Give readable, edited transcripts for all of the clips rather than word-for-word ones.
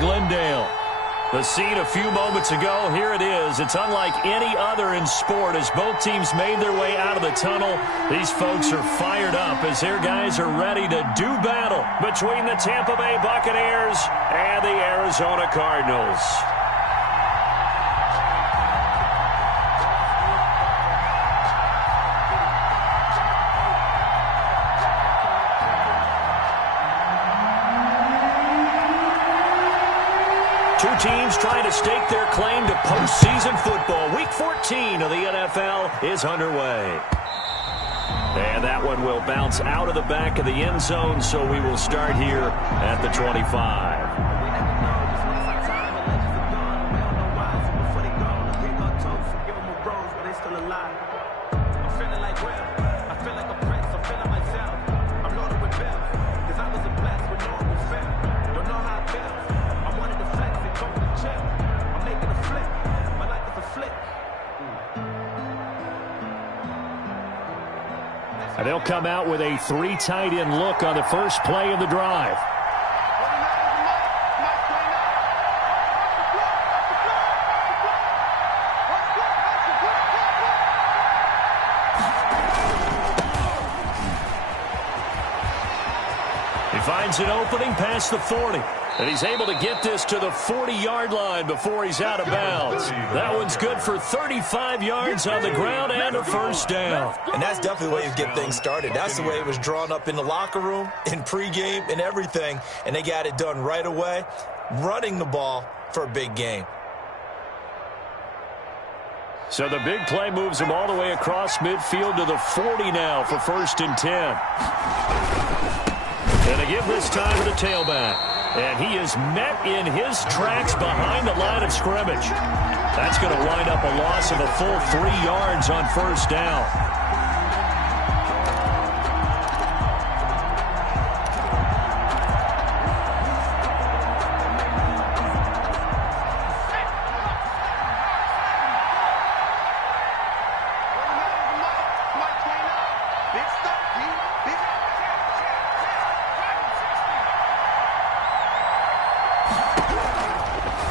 Glendale. The scene a few moments ago, here it is. It's unlike any other in sport as both teams made their way out of the tunnel. These folks are fired up as their guys are ready to do battle between the Tampa Bay Buccaneers and the Arizona Cardinals. Two teams trying to stake their claim to postseason football. Week 14 of the NFL is underway. And that one will bounce out of the back of the end zone, so we will start here at the 25. And they'll come out with a three tight end look on the first play of the drive. He finds an opening past the 40. And he's able to get this to the 40-yard line before he's out of bounds. That one's good for 35 yards on the ground and a first down. And that's definitely the way you get things started. That's the way it was drawn up in the locker room, in pregame, and everything. And they got it done right away, running the ball for a big game. So the big play moves him all the way across midfield to the 40 now for 1st and 10. And they give this time to the tailback. And he is met in his tracks behind the line of scrimmage. That's going to wind up a loss of a full 3 yards on first down.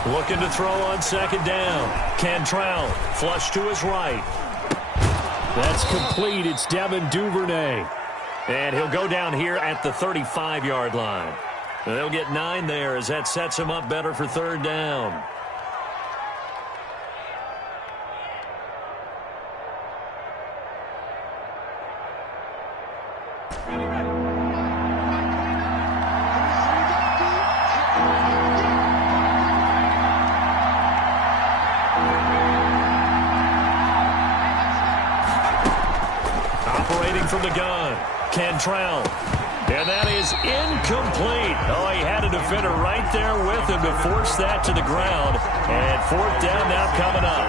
Looking to throw on 2nd down. Cantrell, flush to his right. That's complete. It's Devin Duvernay. And he'll go down here at the 35-yard line. They'll get 9 there as that sets him up better for 3rd down. From the gun, Cantrell, and that is incomplete. Oh, he had a defender right there with him to force that to the ground, and 4th down now coming up.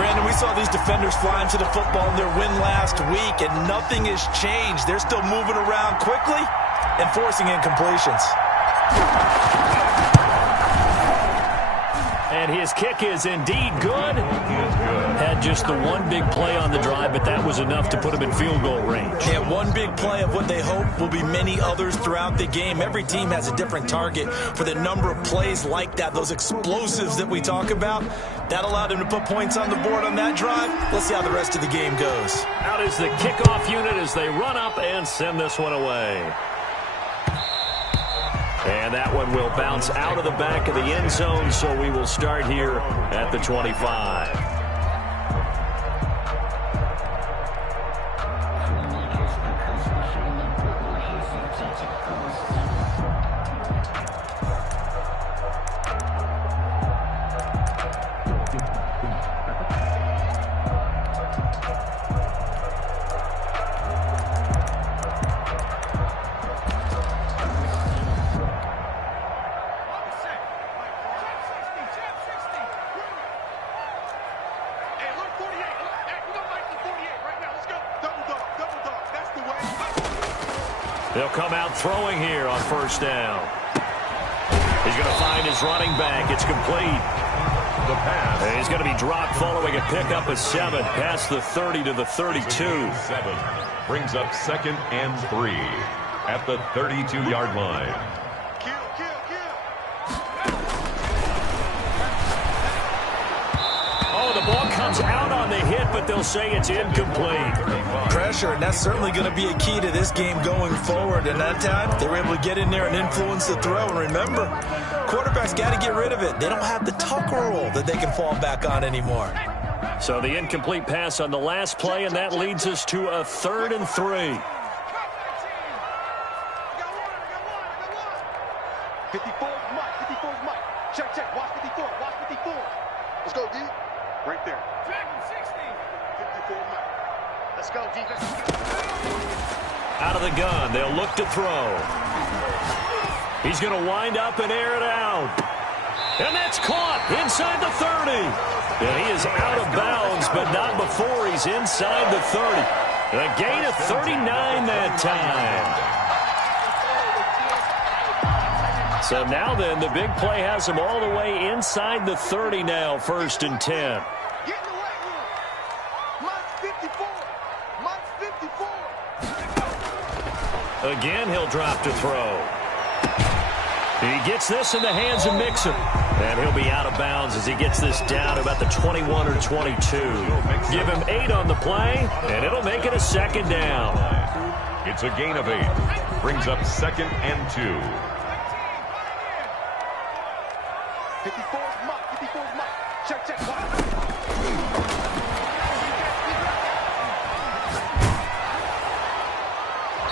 Brandon, we saw these defenders flying to the football in their win last week, and nothing has changed. They're still moving around quickly and forcing incompletions. And his kick is indeed good. Had just the one big play on the drive, but that was enough to put him in field goal range. Yeah, one big play of what they hope will be many others throughout the game. Every team has a different target for the number of plays like that, those explosives that we talk about. That allowed him to put points on the board on that drive. Let's see how the rest of the game goes. Out is the kickoff unit as they run up and send this one away. And that one will bounce out of the back of the end zone, so we will start here at the 25. They'll come out throwing here on 1st down. He's going to find his running back. It's complete. The pass. And he's going to be dropped following a pickup of 7 past the 30 to the 32. 7 brings up 2nd and 3 at the 32-yard line. comes out on the hit, but they'll say it's incomplete. Pressure, and that's certainly going to be a key to this game going forward. And that time, they were able to get in there and influence the throw. And remember, quarterbacks got to get rid of it. They don't have the tucker roll that they can fall back on anymore. So the incomplete pass on the last play, and that leads us to a 3rd and 3. 54 is Mike. 54 is Mike. Check, check. Watch 54. Watch 54. Let's go, D. Right there. 54 Mike. Let's go, defense. Out of the gun, they'll look to throw. He's going to wind up and air it out. And that's caught inside the 30. And he is out of bounds, but not before he's inside the 30. A gain of 39 that time. So now then, the big play has him all the way inside the 30 now, 1st and 10. Get in the weight room. Mike's 54. Mike's 54. Again, he'll drop to throw. He gets this in the hands of Mixon. And he'll be out of bounds as he gets this down to about the 21 or 22. Give him 8 on the play, and it'll make it a 2nd down. It's a gain of 8. Brings up 2nd and 2. 54 is Mike. 54 is Mike. Check, check. Watch.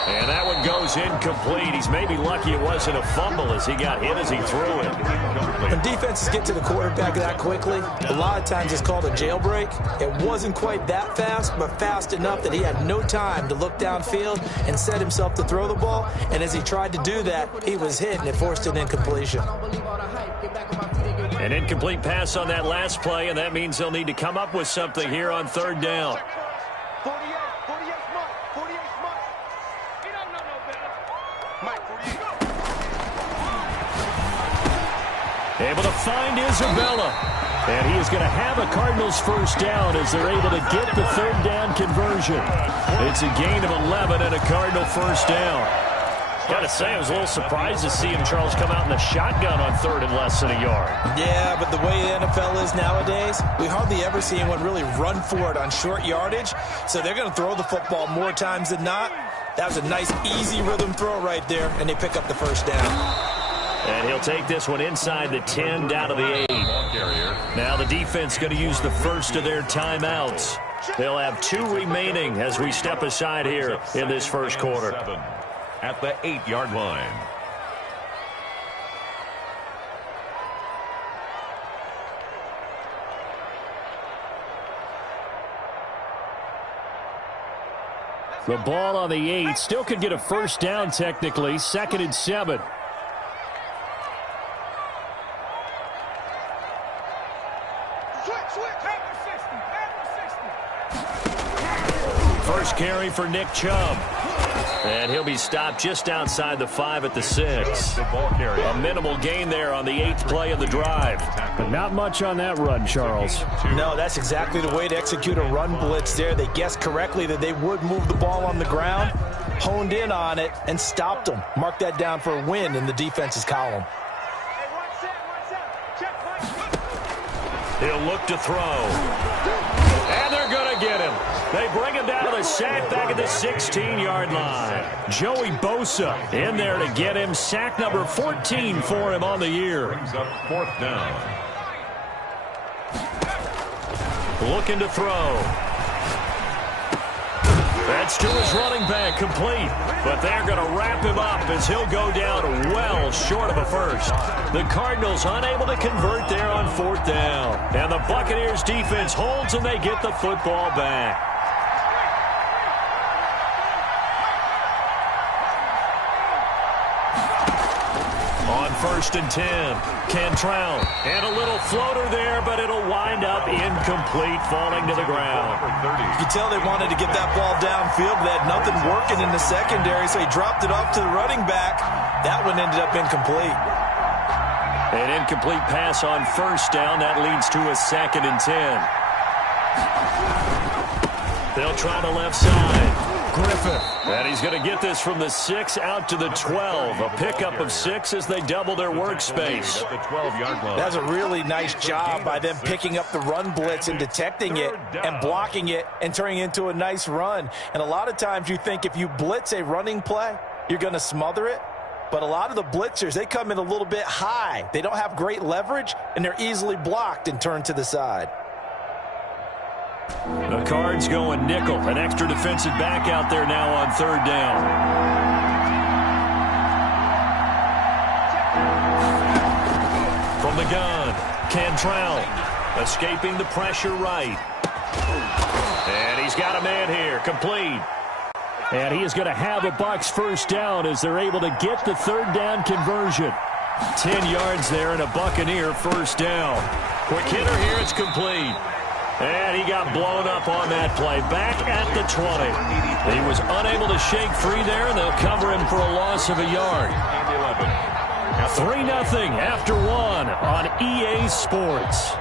And that one goes incomplete. He's maybe lucky it wasn't a fumble as he got hit as he threw it. When defenses get to the quarterback that quickly, a lot of times it's called a jailbreak. It wasn't quite that fast, but fast enough that he had no time to look downfield and set himself to throw the ball. And as he tried to do that, he was hit, and it forced an incompletion. An incomplete pass on that last play, and that means they'll need to come up with something here on 3rd down. 48 Mike. 48 Mike. He don't know no better. Mike, 48. Able to find Isabella. And he is going to have a Cardinals 1st down as they're able to get the 3rd down conversion. It's a gain of 11 and a Cardinal 1st down. Got to say, I was a little surprised to see him, Charles, come out in the shotgun on 3rd and less than a yard. Yeah, but the way the NFL is nowadays, we hardly ever see anyone really run for it on short yardage. So they're going to throw the football more times than not. That was a nice, easy rhythm throw right there, and they pick up the 1st down. And he'll take this one inside the 10, down to the 8. Now the defense going to use the first of their timeouts. They'll have 2 remaining as we step aside here in this 1st quarter. At the 8-yard line. The ball on the 8 still could get a 1st down technically. 2nd and 7. First carry for Nick Chubb. And he'll be stopped just outside the 5 at the 6. A minimal gain there on the 8th play of the drive. But not much on that run, Charles. No, that's exactly the way to execute a run blitz there. They guessed correctly that they would move the ball on the ground, honed in on it, and stopped them. Mark that down for a win in the defense's column. He'll look to throw. And they're going to get him. They bring him down to the sack back at the 16-yard line. Joey Bosa in there to get him. Sack number 14 for him on the year. Brings up 4th down. Looking to throw. That's to his running back, complete. But they're going to wrap him up as he'll go down well short of a 1st. The Cardinals unable to convert there on 4th down. And the Buccaneers defense holds and they get the football back. On 1st and 10, Cantrell. And a little floater there, but it'll wind up incomplete, falling to the ground. You can tell they wanted to get that ball downfield, but they had nothing working in the secondary, so he dropped it off to the running back. That one ended up incomplete. An incomplete pass on 1st down. That leads to a 2nd and 10. They'll try the left side. Griffith. And he's going to get this from the 6 out to the 12. A pickup of 6 as they double their workspace. At the 12-yard line. That's a really nice job by them picking up the run blitz and detecting it and blocking it and turning it into a nice run. And a lot of times you think if you blitz a running play, you're going to smother it. But a lot of the blitzers, they come in a little bit high. They don't have great leverage, and they're easily blocked and turned to the side. The Cards going nickel. An extra defensive back out there now on 3rd down. From the gun, Cantrell escaping the pressure right. And he's got a man here, complete. And he is going to have a Bucs first down as they're able to get the 3rd down conversion. 10 yards there and a Buccaneer first down. Quick hitter here, it's complete. And he got blown up on that play. Back at the 20. He was unable to shake free there, and they'll cover him for a loss of a yard. 3-0 after 1 on EA Sports.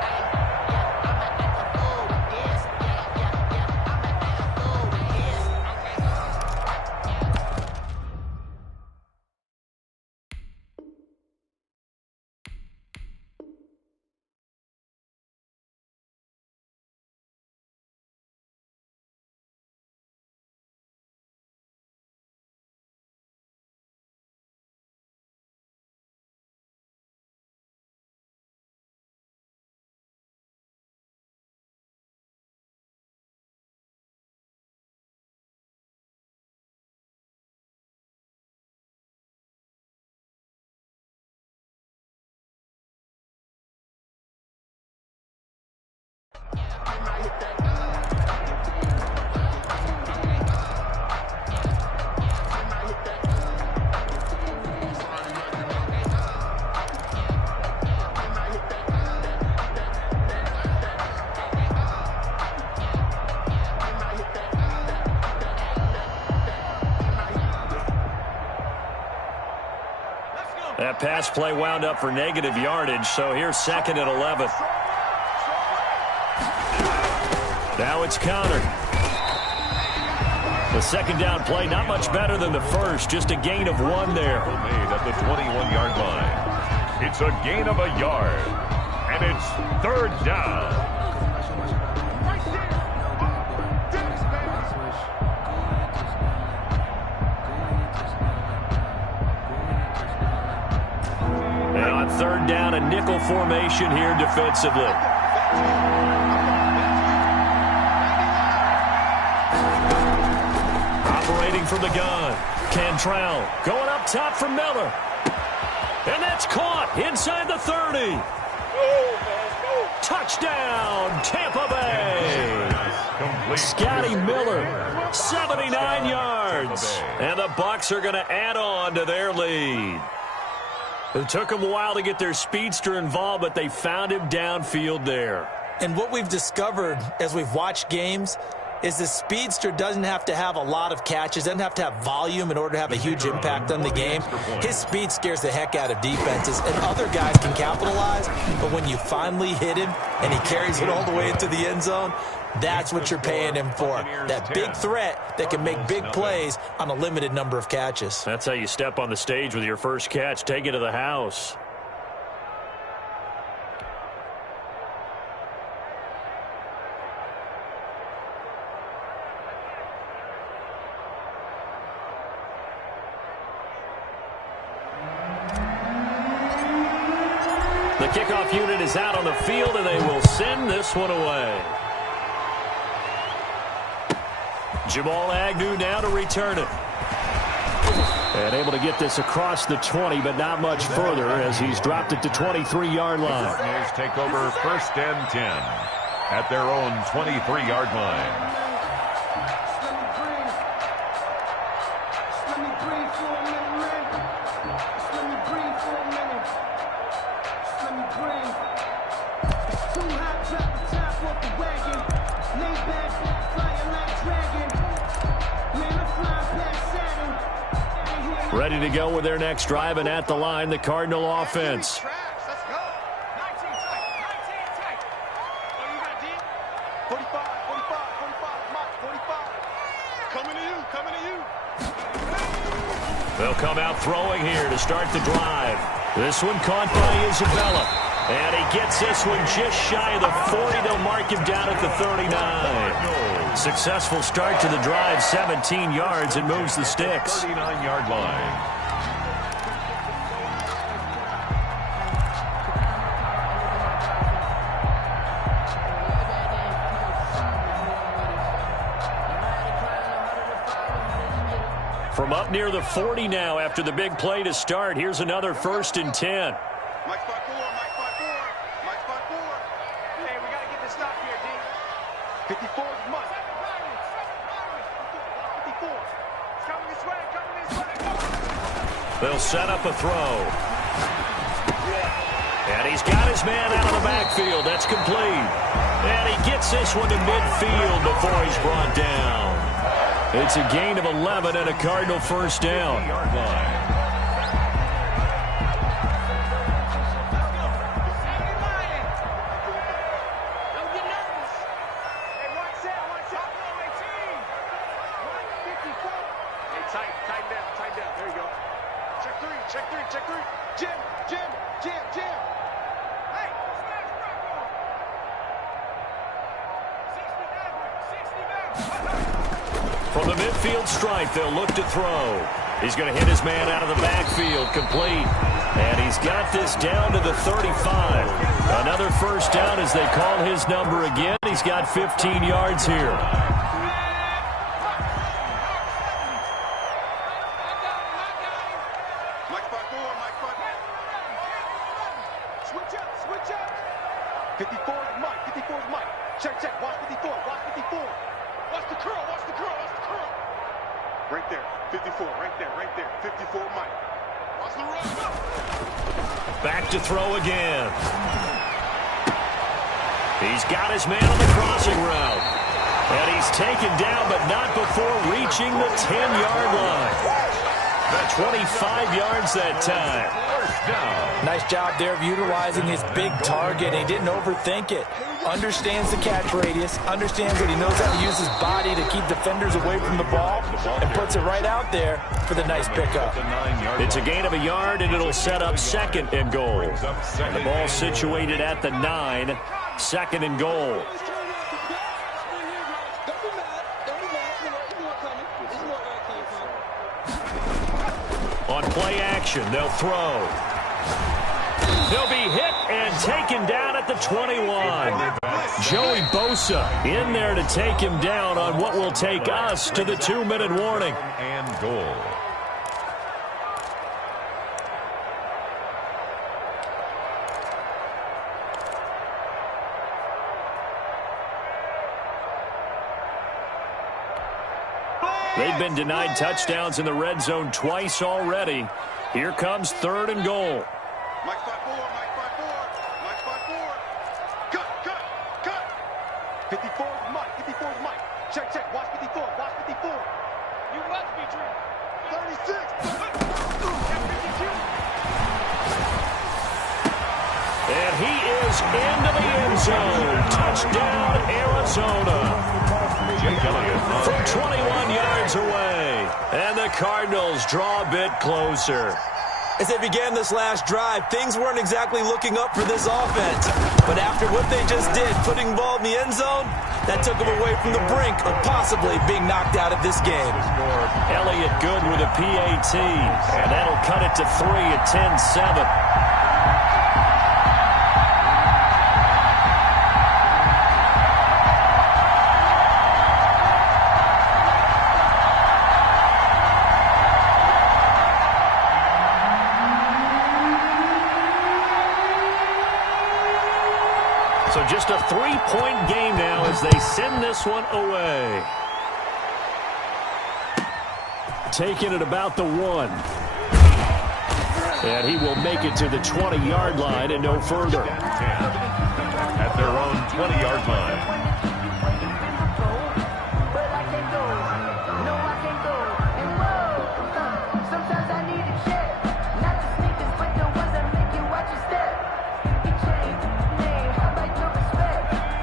That pass play wound up for negative yardage, so here's 2nd and 11. Now it's countered. The 2nd down play, not much better than the first, just a gain of 1 there. Made at the 21-yard line. It's a gain of a yard, and it's 3rd down. And on 3rd down, a nickel formation here defensively. Operating from the gun. Cantrell going up top for Miller. And that's caught inside the 30. Touchdown, Tampa Bay. Scotty Miller, 79 yards. And the Bucs are going to add on to their lead. It took them a while to get their speedster involved, but they found him downfield there. And what we've discovered as we've watched games is the speedster doesn't have to have a lot of catches, doesn't have to have volume in order to have a huge impact on the game. His speed scares the heck out of defenses, and other guys can capitalize, but when you finally hit him and he carries it all the way into the end zone, that's what you're paying him for. That big threat that can make big plays on a limited number of catches. That's how you step on the stage with your first catch. Take it to the house. The kickoff unit is out on the field, and they will send this one away. Jamal Agnew now to return it. And able to get this across the 20, but not much further as he's dropped it to 23-yard line. The Buccaneers take over 1st and 10 at their own 23-yard line. Ready to go with their next drive, and at the line, the Cardinal offense. Let's go. 19 tight. Oh, you got deep? 45, Mike, 45. Coming to you, coming to you. They'll come out throwing here to start the drive. This one caught by Isabella. And he gets this one just shy of the 40. They'll mark him down at the 39. Successful start to the drive, 17 yards, and moves the sticks. 39-yard line. From up near the 40 now after the big play to start. Here's another 1st and 10. Mike spot 4, Mike spot 4, Mike spot 4. Hey, we got to get this stop here, D. 54 is Mike. 54. It's coming this way, coming this way. They'll set up a throw. And he's got his man out of the backfield. That's complete. And he gets this one to midfield before he's brought down. It's a gain of 11 and a Cardinal first down. From the midfield stripe, they'll look to throw. He's going to hit his man out of the backfield, complete. And he's got this down to the 35. Another first down as they call his number again. He's got 15 yards here. Mike spot 4, Mike spot 4. Switch up, switch up. 54 is Mike, 54 is Mike. Check, check, watch 54, watch 54. Watch the curl, watch the curl, watch the curl. Right there, 54, right there, right there. 54 Mike. Watch the run. Back to throw again. He's got his man on the crossing route. And he's taken down, but not before reaching the 10-yard line. 25 yards that time. Nice job there of utilizing his big target. He didn't overthink it. Understands the catch radius, understands that he knows how to use his body to keep defenders away from the ball, and puts it right out there for the nice pickup. It's a gain of a yard, and it'll set up 2nd and goal. And the ball situated at the 9, 2nd and goal. On play action, they'll throw. They'll be hit and taken down at the 21. Joey Bosa in there to take him down on what will take us to the 2-minute warning. And goal. They've been denied touchdowns in the red zone twice already. Here comes 3rd and goal. Mike spot 4, Mike spot 4, Mike spot 4. Cut, cut, cut. 54 is Mike, 54 is Mike. Check, check, watch 54, watch 54. You must be true. 36. 52. And he is into the end zone. Touchdown, Arizona. From 21 yards away. And the Cardinals draw a bit closer. As they began this last drive, things weren't exactly looking up for this offense. But after what they just did, putting the ball in the end zone, that took them away from the brink of possibly being knocked out of this game. Elliott good with a PAT. And that'll cut it to 3 at 10-7. So just a 3-point game now as they send this one away. Taking it about the 1. And he will make it to the 20-yard line and no further. At their own 20-yard line.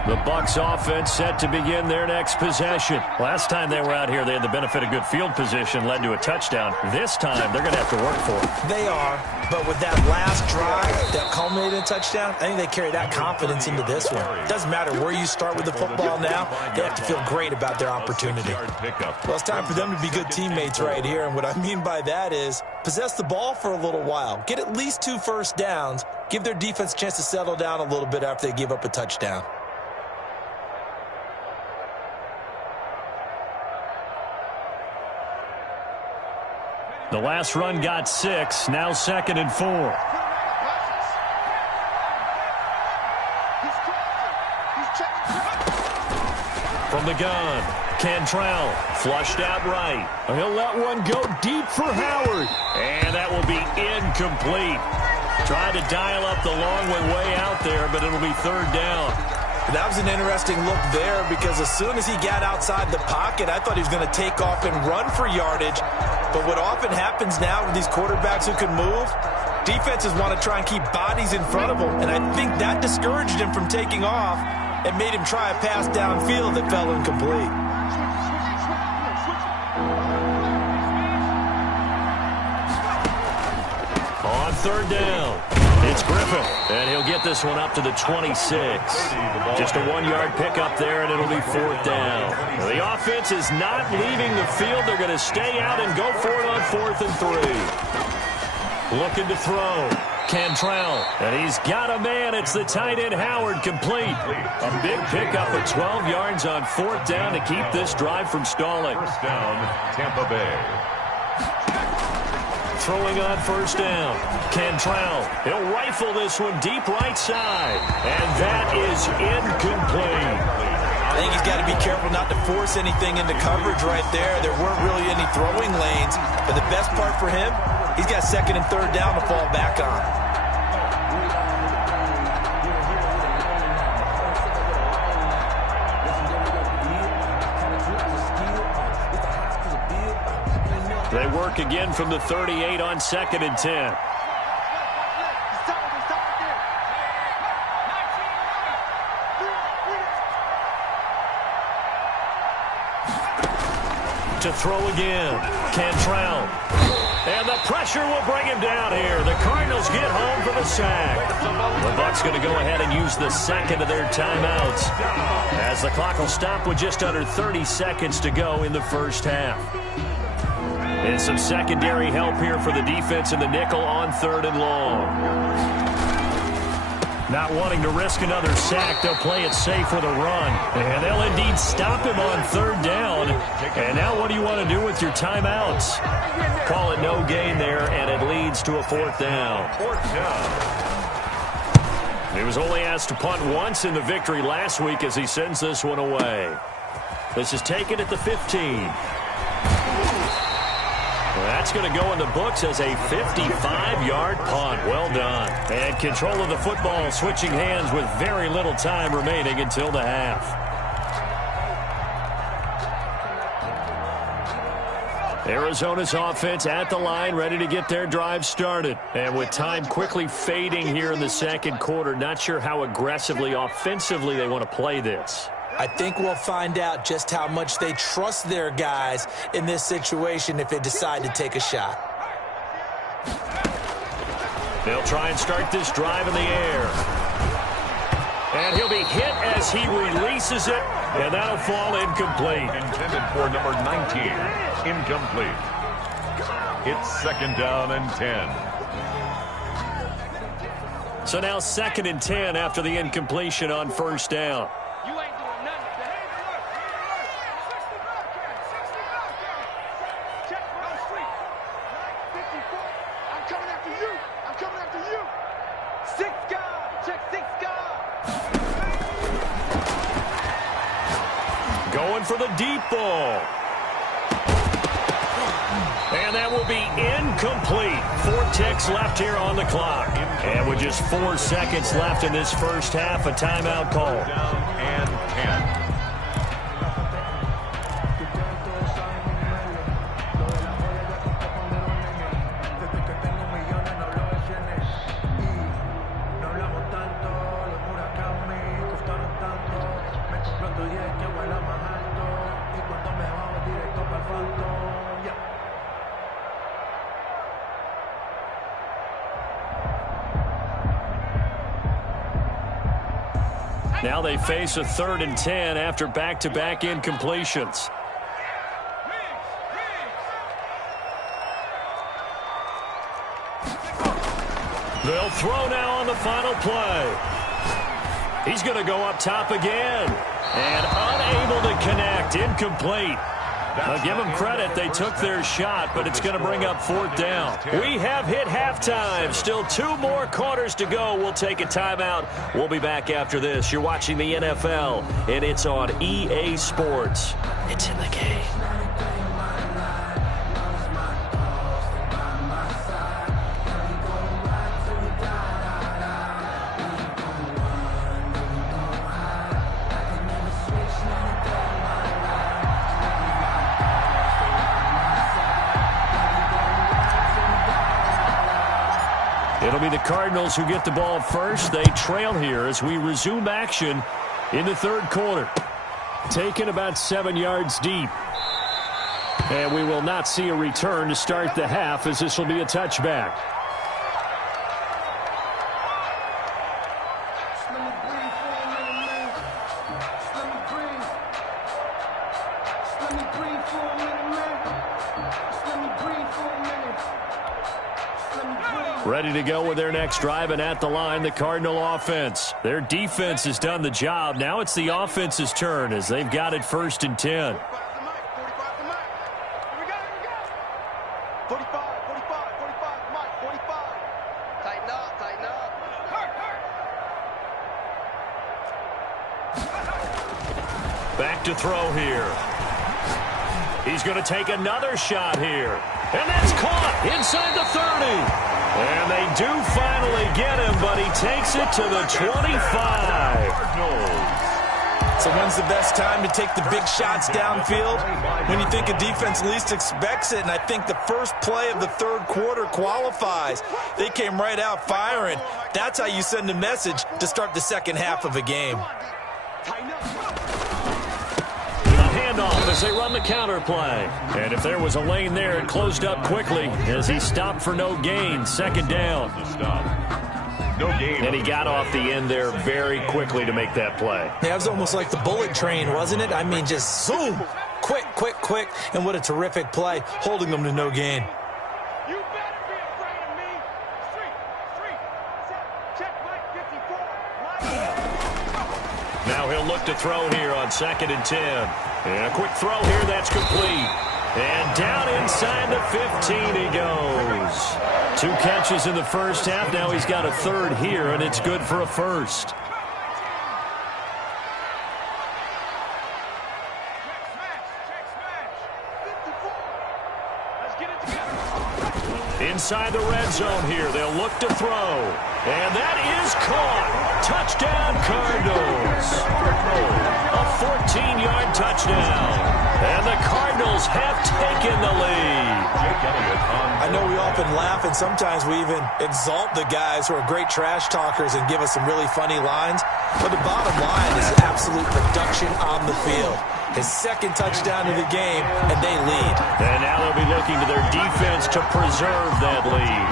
The Bucs offense set to begin their next possession. Last time they were out here, they had the benefit of good field position, led to a touchdown. This time, they're going to have to work for it. They are, but with that last drive that culminated in a touchdown, I think they carry that confidence into this one. It doesn't matter where you start with the football now, they have to feel great about their opportunity. Well, it's time for them to be good teammates right here, and what I mean by that is possess the ball for a little while, get at least 2 first downs, give their defense a chance to settle down a little bit after they give up a touchdown. The last run got 6, now 2nd and 4. From the gun, Cantrell, flushed out right. He'll let one go deep for Howard. And that will be incomplete. Tried to dial up the long one way out there, but it'll be 3rd down. That was an interesting look there because as soon as he got outside the pocket, I thought he was going to take off and run for yardage. But what often happens now with these quarterbacks who can move, defenses want to try and keep bodies in front of them. And I think that discouraged him from taking off and made him try a pass downfield that fell incomplete. On 3rd down, it's Griffin, and he'll get this one up to the 26. Just a 1-yard pickup there, and it'll be 4th down. The offense is not leaving the field. They're going to stay out and go for it on 4th and 3. Looking to throw. Cantrell, and he's got a man. It's the tight end Howard, complete. A big pickup of 12 yards on 4th down to keep this drive from stalling. 1st down, Tampa Bay. Throwing on 1st down. Cantrell, he'll rifle this one deep right side. And that is incomplete. I think he's got to be careful not to force anything into coverage right there. There weren't really any throwing lanes. But the best part for him, he's got 2nd and 3rd down to fall back on. They work again from the 38 on 2nd and 10. To throw again, Cantrell. And the pressure will bring him down here. The Cardinals get home for the sack. The Bucs going to go ahead and use the 2nd of their timeouts, as the clock will stop with just under 30 seconds to go in the 1st half. And some secondary help here for the defense in the nickel on 3rd and long. Not wanting to risk another sack, they'll play it safe with a run. And they'll indeed stop him on 3rd down. And now what do you want to do with your timeouts? Call it no gain there, and it leads to a 4th down. 4th down. He was only asked to punt once in the victory last week as he sends this one away. This is taken at the 15. That's going to go in the books as a 55-yard punt. Well done. And control of the football, switching hands with very little time remaining until the half. Arizona's offense at the line, ready to get their drive started. And with time quickly fading here in the 2nd quarter, not sure how aggressively, offensively they want to play this. I think we'll find out just how much they trust their guys in this situation if they decide to take a shot. They'll try and start this drive in the air. And he'll be hit as he releases it, and that'll fall incomplete. Intended for number 19. Incomplete. It's 2nd down and 10. So now 2nd and 10 after the incompletion on 1st down. Going for the deep ball. And that will be incomplete. 4 ticks left here on the clock. And with just 4 seconds left in this 1st half, a timeout call. Down and 10. Now they face a 3rd and 10 after back-to-back incompletions. They'll throw now on the final play. He's going to go up top again. And unable to connect. Incomplete. I'll give them credit. They took their shot, but it's going to bring up 4th down. We have hit halftime. Still 2 more quarters to go. We'll take a timeout. We'll be back after this. You're watching the NFL, and it's on EA Sports. It's in the game. It'll be the Cardinals who get the ball first. They trail here as we resume action in the 3rd quarter. Taken about 7 yards deep. And we will not see a return to start the half, as this will be a touchback. Ready to go with their next drive, and at the line, the Cardinal offense. Their defense has done the job. Now it's the offense's turn as they've got it 1st and 10. 45. Tighten up. Back to throw here. He's going to take another shot here. And that's caught inside the 30. And they do finally get him, but he takes it to the 25. So when's the best time to take the big shots downfield? When you think a defense least expects it, and I think the first play of the 3rd quarter qualifies. They came right out firing. That's how you send a message to start the second half of a game. Handoff as they run the counter play. And if there was a lane there, it closed up quickly as he stopped for no gain. 2nd down. No gain. And he got off the end there very quickly to make that play. Yeah, it was almost like the bullet train, wasn't it? I mean, just zoom. Quick. And what a terrific play, holding them to no gain. You better be afraid of me. Street. Check Mike 54. Now he'll look to throw here on 2nd and 10. And a quick throw here, that's complete. And down inside the 15 he goes. 2 catches in the first half. Now he's got a 3rd here, and it's good for a 1st. Inside the red zone here, they'll look to throw. And that is caught. Touchdown, Cardinals. A 14-yard touchdown. And the Cardinals have taken the lead. I know we often laugh, and sometimes we even exalt the guys who are great trash talkers and give us some really funny lines. But the bottom line is absolute production on the field. His 2nd touchdown of the game, and they lead. And now they'll be looking to their defense to preserve that lead.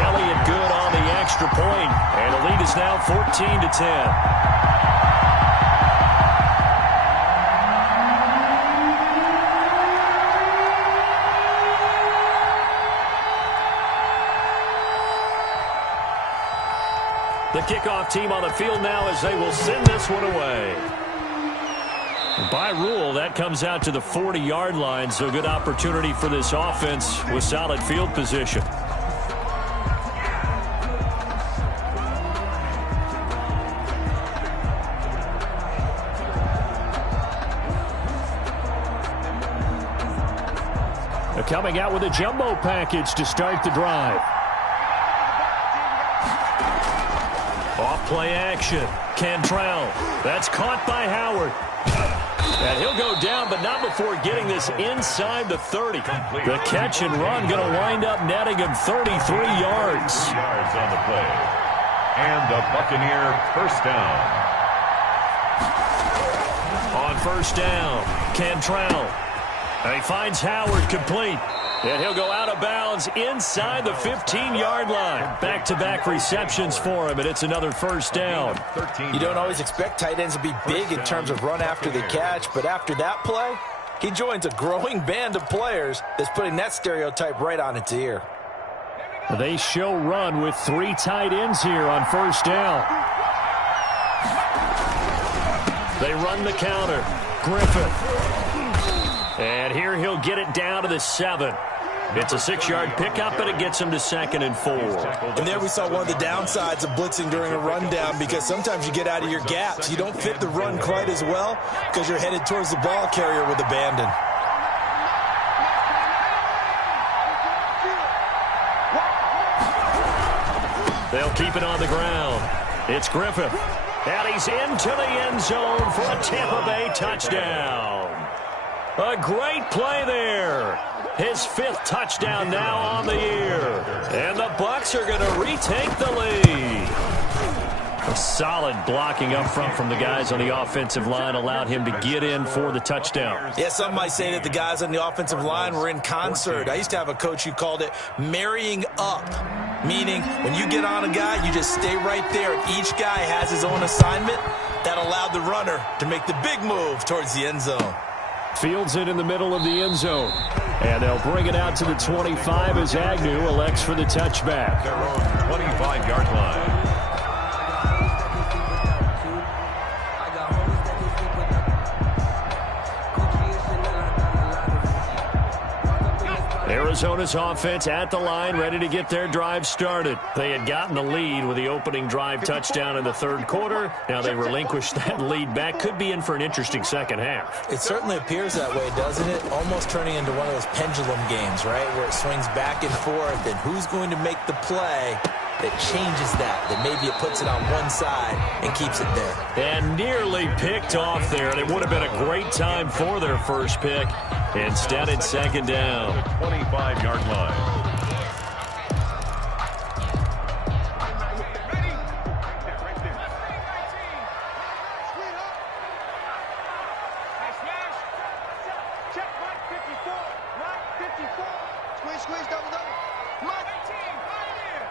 Elliott good on the extra point, and the lead is now 14-10. The kickoff team on the field now as they will send this one away. By rule, that comes out to the 40-yard line, so good opportunity for this offense with solid field position. They're coming out with a jumbo package to start the drive. Off-play action. Cantrell. That's caught by Howard. And he'll go down, but not before getting this inside the 30. The catch and run going to wind up netting him 33 yards. Yards on the play. And the Buccaneer 1st down. On first down, Cantrell. And he finds Howard complete. And he'll go out of bounds inside the 15-yard line. Back-to-back receptions for him, and it's another first down. You don't always expect tight ends to be big in terms of run after the catch, but after that play, he joins a growing band of players that's putting that stereotype right on its ear. They show run with 3 tight ends here on first down. They run the counter. Griffith. And here he'll get it down to the 7. It's a 6-yard pickup, and it gets him to 2nd and 4. And there we saw one of the downsides of blitzing during a rundown, because sometimes you get out of your gaps. You don't fit the run quite as well because you're headed towards the ball carrier with abandon. They'll keep it on the ground. It's Griffith. And he's into the end zone for a Tampa Bay touchdown. A great play there. His 5th touchdown now on the year. And the Bucs are going to retake the lead. A solid blocking up front from the guys on the offensive line allowed him to get in for the touchdown. Yeah, some might say that the guys on the offensive line were in concert. I used to have a coach who called it marrying up, meaning when you get on a guy, you just stay right there. Each guy has his own assignment. That allowed the runner to make the big move towards the end zone. Fields it in the middle of the end zone. And they'll bring it out to the 25 as Agnew elects for the touchback. Their own 25-yard line. Arizona's offense at the line, ready to get their drive started. They had gotten the lead with the opening drive touchdown in the 3rd quarter. Now they relinquished that lead back. Could be in for an interesting second half. It certainly appears that way, doesn't it? Almost turning into one of those pendulum games, right, where it swings back and forth, and who's going to make the play that changes that maybe it puts it on one side and keeps it there. And nearly picked off there, and it would have been a great time for their first pick. Instead, it's 2nd down. 25-yard line. Squeeze, double. Mike. 18, right here.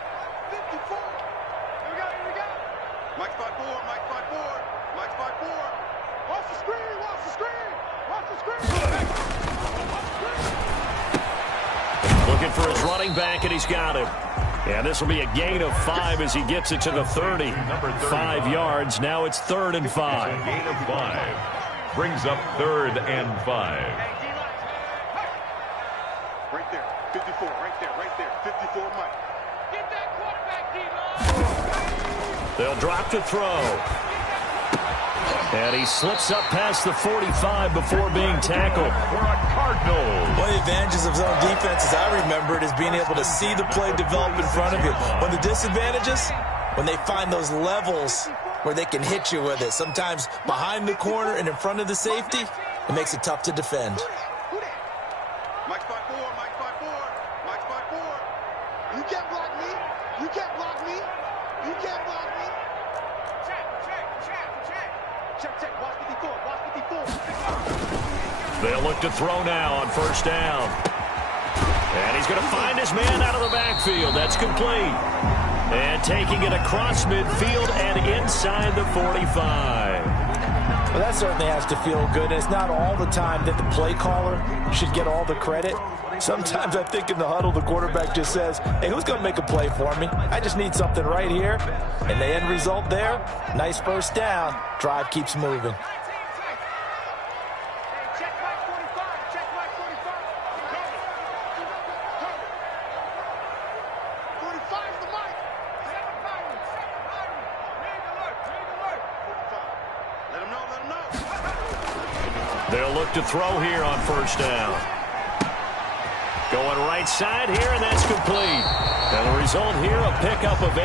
54. Here we go. Mike 5-4, Mike 5-4, Mike 5-4. Watch the screen. Looking for his running back, and he's got him. And this will be a gain of 5 as he gets it to the 30. 5 yards. Now it's 3rd and 5. A gain of 5. Brings up 3rd and 5. Right there. 54. Right there. 54, Mike. Get that quarterback, D-Lo. They'll drop to throw. And he slips up past the 45 before being tackled. For a Cardinal. One of the advantages of zone defense, as I remember it, is being able to see the play develop in front of you. One of the disadvantages, when they find those levels where they can hit you with it, sometimes behind the corner and in front of the safety, it makes it tough to defend. Mike 5-4, Mike 5-4, Mike 5-4. You can't block me. You can't block me. You can't block me. Check. Watch 54. They'll look to throw now on first down. And he's going to find his man out of the backfield. That's complete. And taking it across midfield and inside the 45. Well, that certainly has to feel good. It's not all the time that the play caller should get all the credit. Sometimes I think in the huddle, the quarterback just says, hey, who's going to make a play for me? I just need something right here. And the end result there, nice first down. Drive keeps moving. They'll look to throw here on first down. Going right side here, and that's complete. And the result here, a pickup of 8.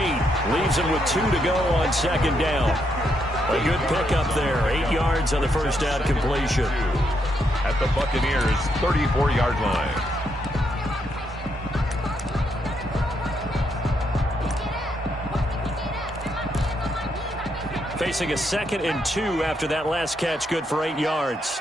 Leaves him with 2 to go on second down. A good pickup there. 8 yards on the first down completion. At the Buccaneers' 34-yard line. Facing a 2nd and 2 after that last catch, good for 8 yards.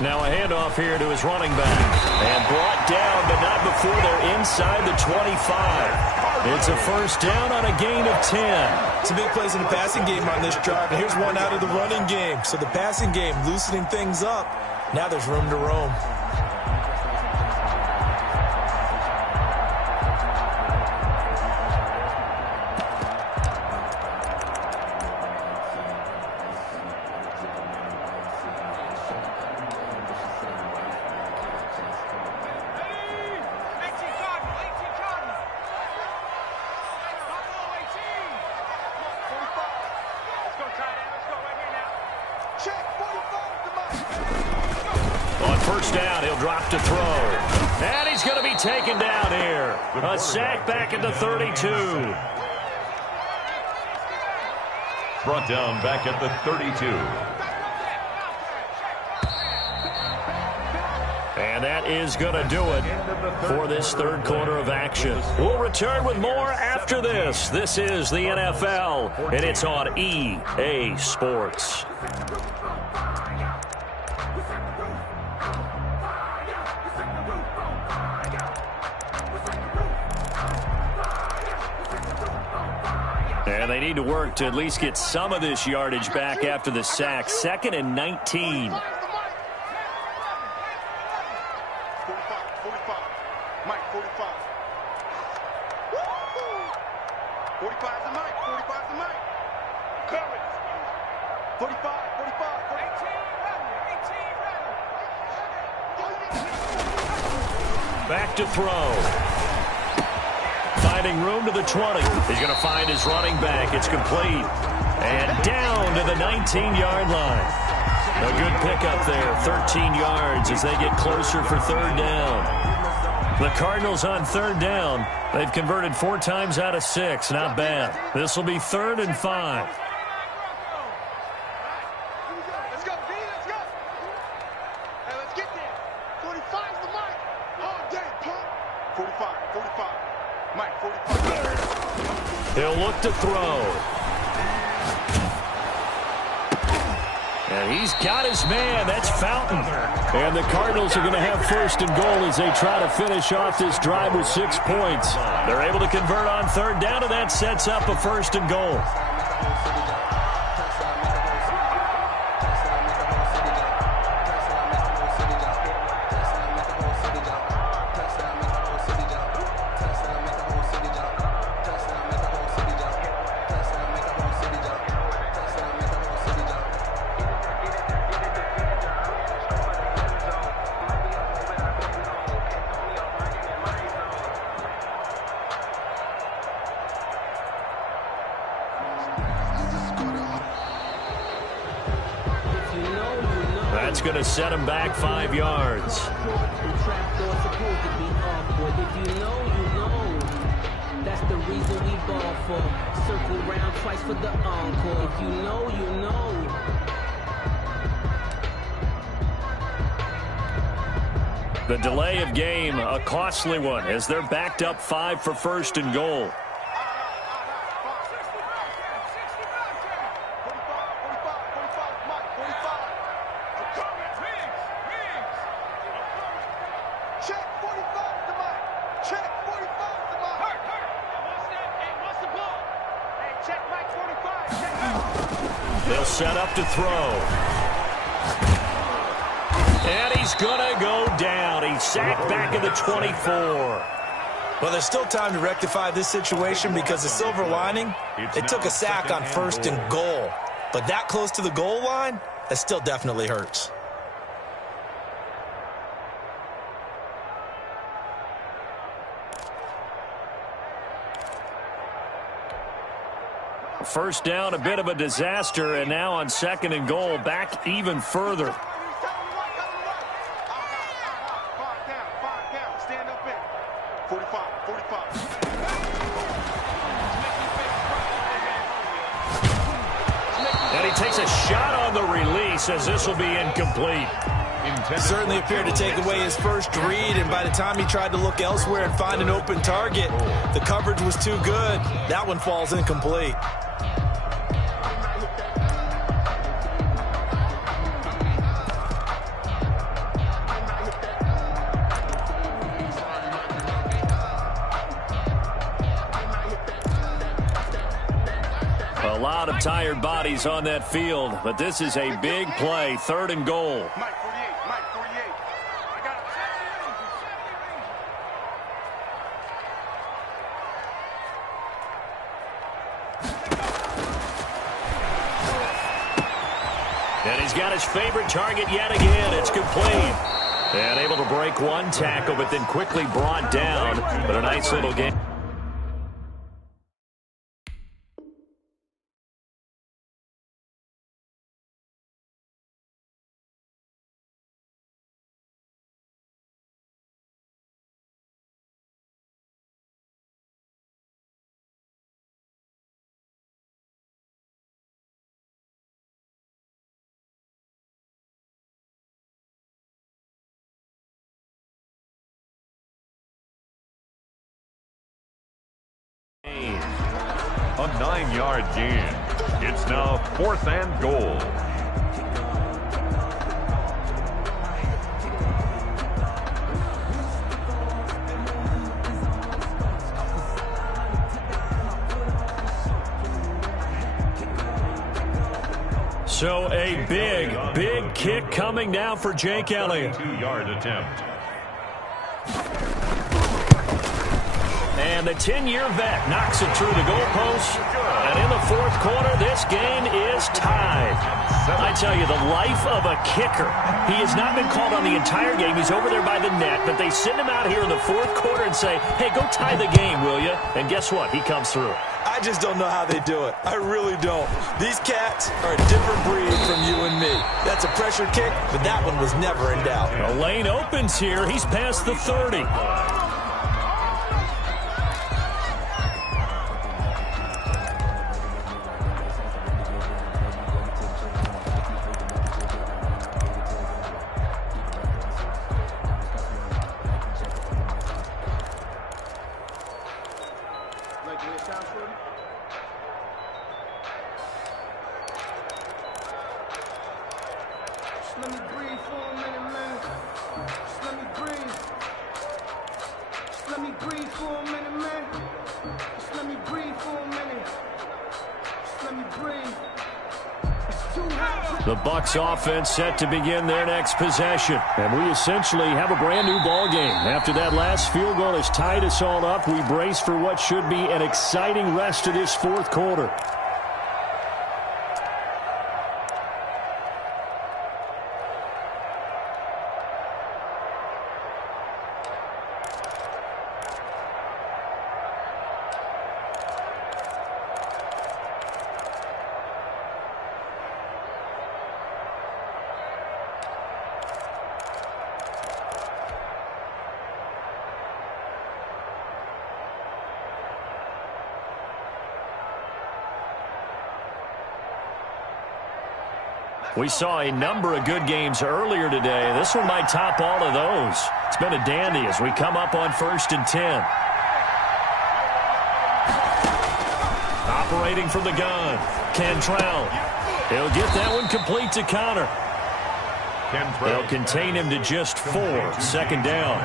Now a handoff here to his running back. And brought down, but not before they're inside the 25. It's a first down on a gain of 10. Some big plays in the passing game on this drive. And here's one out of the running game. So the passing game loosening things up. Now there's room to roam. On first down, he'll drop to throw. And he's going to be taken down here. A sack back at the 32. Brought down back at the 32. And that is going to do it for this third quarter of action. We'll return with more after this. This is the NFL, and it's on EA Sports. And they need to work to at least get some of this yardage back after the sack. 2nd and 19. 45. Mike, 45. 45's the Mike. 45's the Mike. Coverage. 45. 18 Back to throw. Finding room to the 20. He's going to find his running back. It's complete. And down to the 19-yard line. A good pickup there. 13 yards as they get closer for third down. The Cardinals on third down. They've converted 4 times out of 6. Not bad. This will be 3rd and 5. Let's go, D. Let's go. Hey, let's get there. 45's the Mike. All day, pump. 45. Mike, 45. He'll look to throw. And he's got his man. That's Fountain. And the Cardinals are going to have 1st and goal as they try to finish off this drive with 6 points. They're able to convert on third down, and that sets up a 1st and goal. That's going to set him back 5 yards. That's the reason we ball for. Circle round twice for the encore. If you know, you know. The delay of game, a costly one, as they're backed up 5 for 1st and goal. They'll set up to throw. And he's going to go down. He's sacked back at the 24. Well, there's still time to rectify this situation because the silver lining, it took a sack on 1st and goal. But that close to the goal line, that still definitely hurts. First down, a bit of a disaster, and now on 2nd and goal, back even further. Stand up in. 45. he takes a shot on the release as this will be incomplete. Certainly appeared to take away his first read, and by the time he tried to look elsewhere and find an open target, the coverage was too good. That one falls incomplete. A lot of tired bodies on that field, but this is a big play, 3rd and goal. Mike 48, Mike 48. I got And he's got his favorite target yet again. It's complete. And able to break one tackle, but then quickly brought down. But a nice little game. A 9-yard gain. It's now 4th and goal. So a big kick coming now for Jake Elliott. 2-yard attempt. And the 10-year vet knocks it through the goalpost. And in the 4th quarter, this game is tied. I tell you, the life of a kicker. He has not been called on the entire game. He's over there by the net, but they send him out here in the 4th quarter and say, hey, go tie the game, will you? And guess what? He comes through. I just don't know how they do it. I really don't. These cats are a different breed from you and me. That's a pressure kick, but that one was never in doubt. The lane opens here. He's past the 30. Let me breathe for a minute, man. Just let me breathe. Just let me breathe for a minute, man. Just let me breathe for a minute. Just let me breathe. It's too hot. The Bucs offense set to begin their next possession. And we essentially have a brand new ball game. After that last field goal has tied us all up, we brace for what should be an exciting rest of this 4th quarter. We saw a number of good games earlier today. This one might top all of those. It's been a dandy as we come up on 1st and 10. Operating from the gun, Cantrell. He'll get that one complete to Connor. They'll contain him to just 4. 2nd down.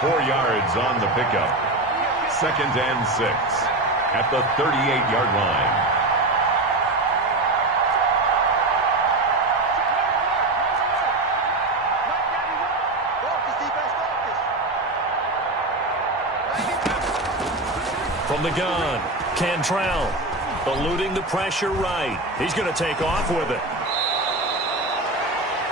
4 yards on the pickup. 2nd and 6 at the 38-yard line. From the gun, Cantrell eluding the pressure right. He's going to take off with it.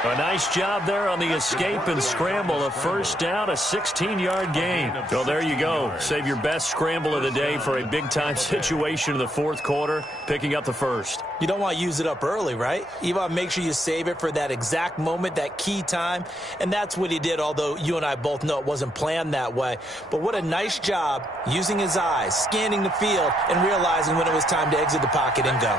A nice job there on the escape and scramble. A 1st down, a 16-yard gain. So there you go. Save your best scramble of the day for a big-time situation in the 4th quarter, picking up the 1st. You don't want to use it up early, right? You want to make sure you save it for that exact moment, that key time. And that's what he did, although you and I both know it wasn't planned that way. But what a nice job using his eyes, scanning the field, and realizing when it was time to exit the pocket and go.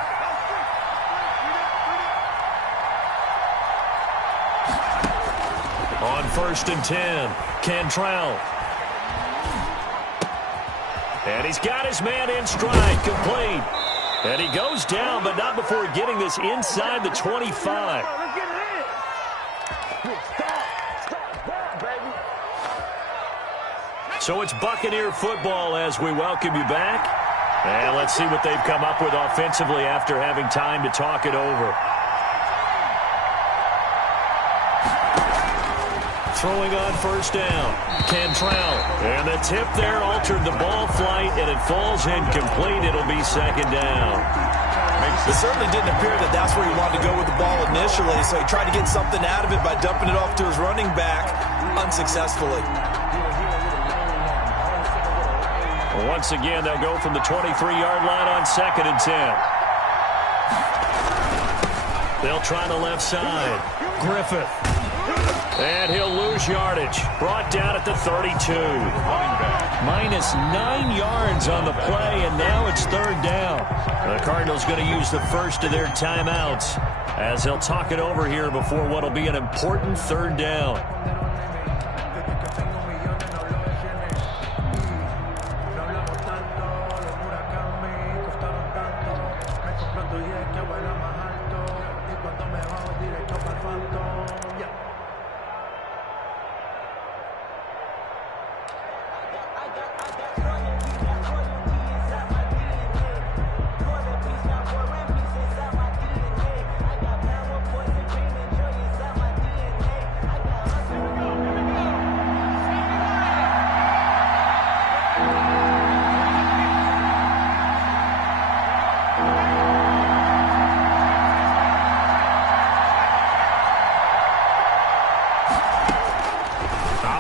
On 1st and 10, Cantrell. And he's got his man in stride, complete. And he goes down, but not before getting this inside the 25. So it's Buccaneer football as we welcome you back. And let's see what they've come up with offensively after having time to talk it over. Throwing on 1st down, Cantrell. And the tip there altered the ball flight, and it falls incomplete. It'll be 2nd down. It certainly didn't appear that that's where he wanted to go with the ball initially, so he tried to get something out of it by dumping it off to his running back unsuccessfully. Once again, they'll go from the 23-yard line on 2nd and 10. They'll try the left side. Griffith. And he'll lose yardage. Brought down at the 32. Minus 9 yards on the play, and now it's 3rd down. The Cardinals going to use the first of their timeouts as they'll talk it over here before what will be an important 3rd down.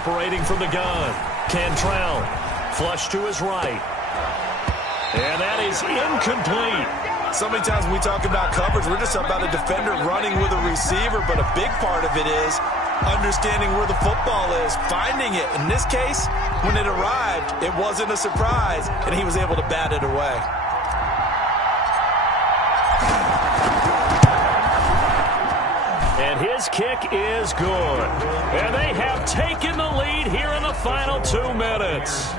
Operating from the gun, Cantrell, flush to his right. And that is incomplete. So many times when we talk about coverage, we're just about a defender running with a receiver, but a big part of it is understanding where the football is, finding it. In this case, when it arrived, it wasn't a surprise, and he was able to bat it away. And his kick is good. And they have taken the lead here in the final 2 minutes.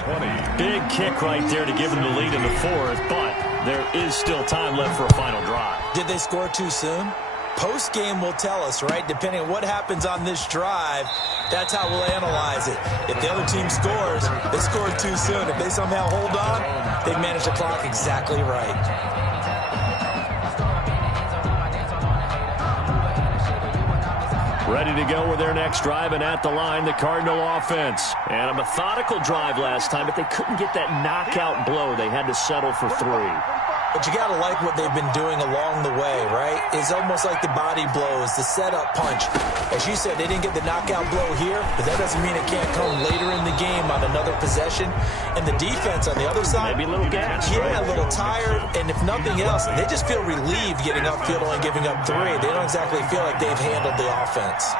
Big kick right there to give them the lead in the 4th, but there is still time left for a final drive. Did they score too soon? Post-game will tell us, right? Depending on what happens on this drive, that's how we'll analyze it. If the other team scores, they scored too soon. If they somehow hold on, they manage the clock exactly right. Ready to go with their next drive, and at the line, the Cardinal offense. And a methodical drive last time, but they couldn't get that knockout blow. They had to settle for 3. But you got to like what they've been doing along the way, right? It's almost like the body blows, the setup punch. As you said, they didn't get the knockout blow here, but that doesn't mean it can't come later in the game on another possession. And the defense on the other side, maybe a little gas, yeah, right? A little tired. And if nothing else, they just feel relieved getting upfield and giving up 3. They don't exactly feel like they've handled the offense.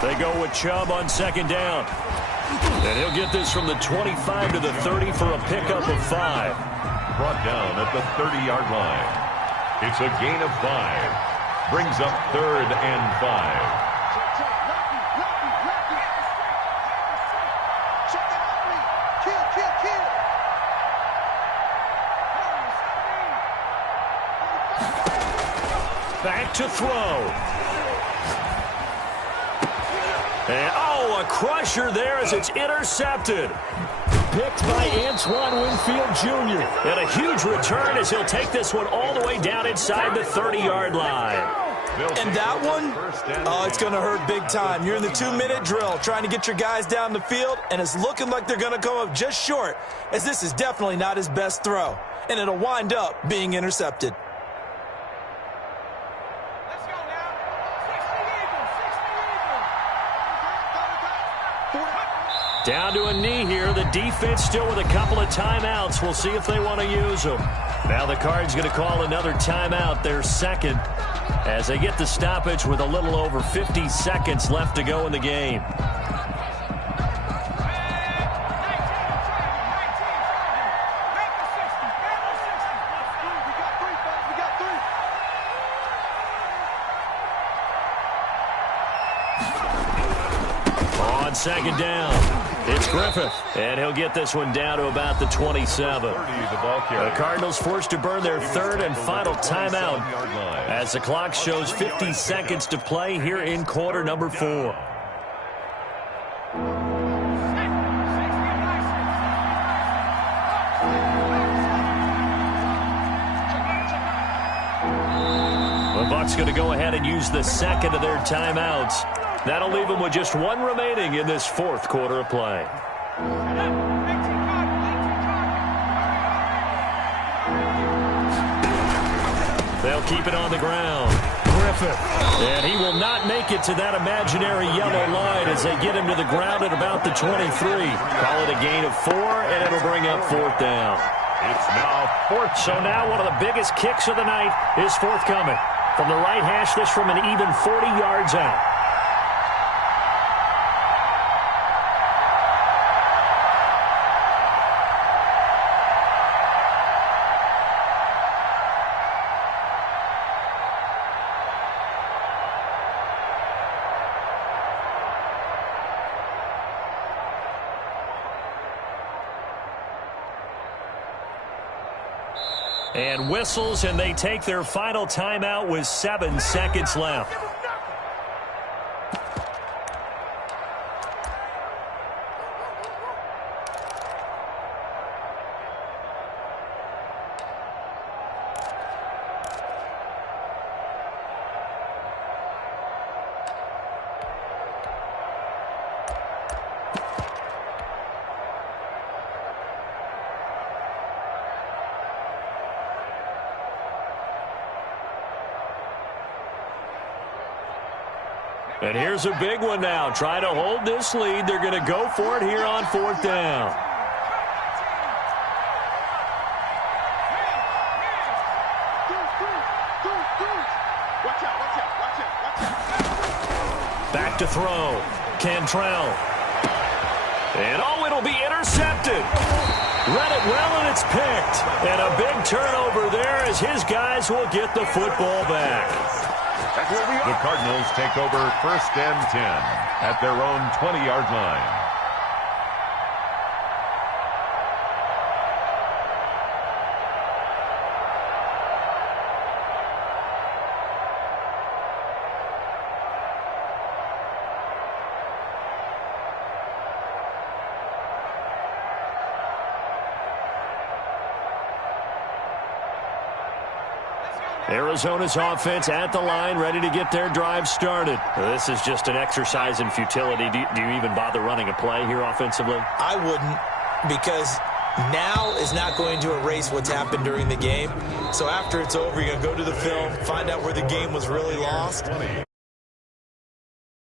They go with Chubb on 2nd down. And he'll get this from the 25 to the 30 for a pickup of 5. Brought down at the 30-yard line. It's a gain of 5. Brings up 3rd and 5. Back to throw. And, a crusher there as it's intercepted. Picked by Antoine Winfield Jr. And a huge return as he'll take this one all the way down inside the 30-yard line. And that one, it's going to hurt big time. You're in the 2-minute drill trying to get your guys down the field, and it's looking like they're going to come up just short, as this is definitely not his best throw. And it'll wind up being intercepted. Down to a knee here. The defense still with a couple of timeouts. We'll see if they want to use them. Now the Cards going to call another timeout, their 2nd, as they get the stoppage with a little over 50 seconds left to go in the game. on second down. It's Griffith, and he'll get this one down to about the 27. The Cardinals forced to burn their third and final timeout as the clock shows 50 seconds to play here in quarter number 4. The Bucs going to go ahead and use the second of their timeouts. That'll leave them with just one remaining in this fourth quarter of play. They'll keep it on the ground. Griffith. And he will not make it to that imaginary yellow line as they get him to the ground at about the 23. Call it a gain of 4, and it'll bring up fourth down. It's now fourth. So now one of the biggest kicks of the night is forthcoming. From the right hash, this from an even 40 yards out. And whistles, and they take their final timeout with 7 seconds left. And here's a big one now. Try to hold this lead. They're going to go for it here on fourth down. Back to throw. Cantrell. And oh, it'll be intercepted. Read it well, and it's picked. And a big turnover there as his guys will get the football back. The Cardinals take over first and 10 at their own 20-yard line. Arizona's offense at the line, ready to get their drive started. This is just an exercise in futility. Do you even bother running a play here offensively? I wouldn't, because now is not going to erase what's happened during the game. So after it's over, you're going to go to the film, find out where the game was really lost.